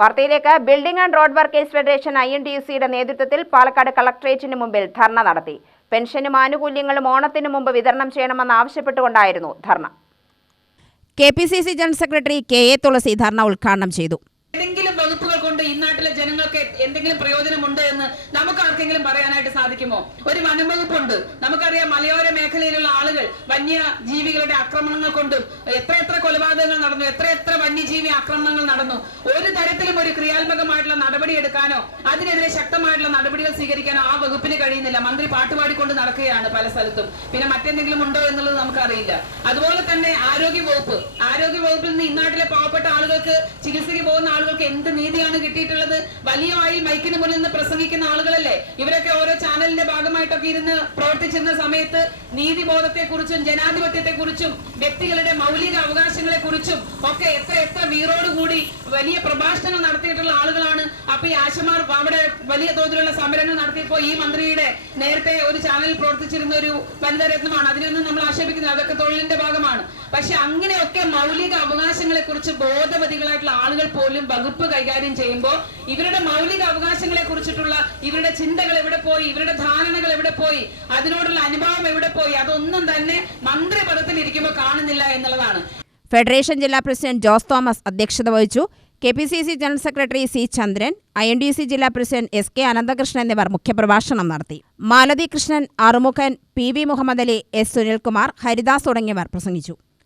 വാർത്തയിലേക്ക് building and road workers federation I N U സിയുടെ നേതൃത്വത്തിൽ പാലക്കാട് കളക്ട്രേറ്റിന് മുമ്പിൽ ധർണ നടത്തി. പെൻഷനും ആനുകൂല്യങ്ങളും ഓണത്തിനു മുമ്പ് വിതരണം ചെയ്യണമെന്ന് ആവശ്യപ്പെട്ടുകൊണ്ടായിരുന്നു dharna. K P C C general secretary K A Thulasi dharna ഉദ്ഘാടനം ചെയ്തു. കൊണ്ട് ഈ നാട്ടിലെ ജനങ്ങൾക്ക് എന്തെങ്കിലും പ്രയോജനമുണ്ട് എന്ന് നമുക്ക് ആർക്കെങ്കിലും പറയാനായിട്ട് സാധിക്കുമോ? ഒരു വനംവകുപ്പുണ്ട്. നമുക്കറിയാം മലയോര മേഖലയിലുള്ള ആളുകൾ വന്യ ജീവികളുടെ ആക്രമണങ്ങൾ കൊണ്ടും എത്ര എത്ര കൊലപാതകങ്ങൾ നടന്നു എത്ര എത്ര വന്യജീവി ആക്രമണങ്ങൾ നടന്നു. ഒരു തരത്തിലും ഒരു ക്രിയാത്മകമായിട്ടുള്ള നടപടി എടുക്കാനോ അതിനെതിരെ ശക്തമായിട്ടുള്ള നടപടികൾ സ്വീകരിക്കാനോ ആ വകുപ്പിന് കഴിയുന്നില്ല. മന്ത്രി പാട്ടുപാടിക്കൊണ്ട് നടക്കുകയാണ് പല സ്ഥലത്തും. പിന്നെ മറ്റെന്തെങ്കിലും ഉണ്ടോ എന്നുള്ളത് നമുക്കറിയില്ല. അതുപോലെ തന്നെ ആരോഗ്യ വകുപ്പ് ആരോഗ്യ വകുപ്പിൽ നിന്ന് ഇന്നാട്ടിലെ നാട്ടിലെ പാവപ്പെട്ട ആളുകൾക്ക് ചികിത്സയ്ക്ക് പോകുന്ന ആളുകൾക്ക് എന്ത് നീതിയാണ് കിട്ടിയിട്ടുള്ളത് വലിയ വായിൽ മൈക്കിന് മുന്നിൽ നിന്ന് പ്രസംഗിക്കുന്ന ആളുകളല്ലേ? ഇവരൊക്കെ ഓരോ ചാനലിന്റെ ഭാഗമായിട്ടൊക്കെ ഇരുന്ന് പ്രവർത്തിച്ചിരുന്ന സമയത്ത് നീതിബോധത്തെ കുറിച്ചും ജനാധിപത്യത്തെ കുറിച്ചും വ്യക്തികളുടെ മൗലിക അവകാശങ്ങളെ കുറിച്ചും ഒക്കെ എത്ര എത്ര വീറോടുകൂടി വലിയ പ്രഭാഷണങ്ങൾ നടത്തിയിട്ടുള്ള ആളുകളാണ്. അപ്പൊ ഈ ആശമാർ അവിടെ വലിയ തോതിലുള്ള സമരങ്ങൾ നടത്തിയപ്പോ ഈ മന്ത്രിയുടെ നേരത്തെ ഒരു ചാനലിൽ പ്രവർത്തിച്ചിരുന്ന ഒരു വനിതാ രത്നമാണ് അതിനൊന്നും നമ്മൾ ആക്ഷേപിക്കുന്നത് അതൊക്കെ തൊഴിലിന്റെ ഭാഗമാണ്. പക്ഷെ അങ്ങനെയൊക്കെ മൗലിക അവകാശങ്ങളെ കുറിച്ച് ബോധവതികളായിട്ടുള്ള ആളുകൾ പോലും വകുപ്പ് കൈകാര്യം ചെയ്യുമ്പോൾ ഇവരുടെ മൗലിക അവകാശങ്ങളെ കുറിച്ചിട്ടുള്ള ഇവരുടെ ചിന്തകൾ എവിടെ പോയി ഇവരുടെ ധാരണകൾ എവിടെ പോയി അതിനോടുള്ള അനുഭവം എവിടെ പോയി അതൊന്നും തന്നെ മന്ത്രിപദത്തിൽ ഇരിക്കുമ്പോൾ കാണുന്നില്ല എന്നുള്ളതാണ്. ഫെഡറേഷൻ ജില്ലാ പ്രസിഡന്റ് ജോസ് തോമസ് അധ്യക്ഷത വഹിച്ചു. K P C C general secretary C Chandran I N D C ജില്ലാ പ്രസിഡന്റ് എസ് കെ അനന്തകൃഷ്ണൻ എന്നിവർ മുഖ്യപ്രഭാഷണം നടത്തി. Malathi Krishnan Arumughan P V Muhammad Ali S Sunilkumar Haridas തുടങ്ങിയവർ പ്രസംഗിച്ചു.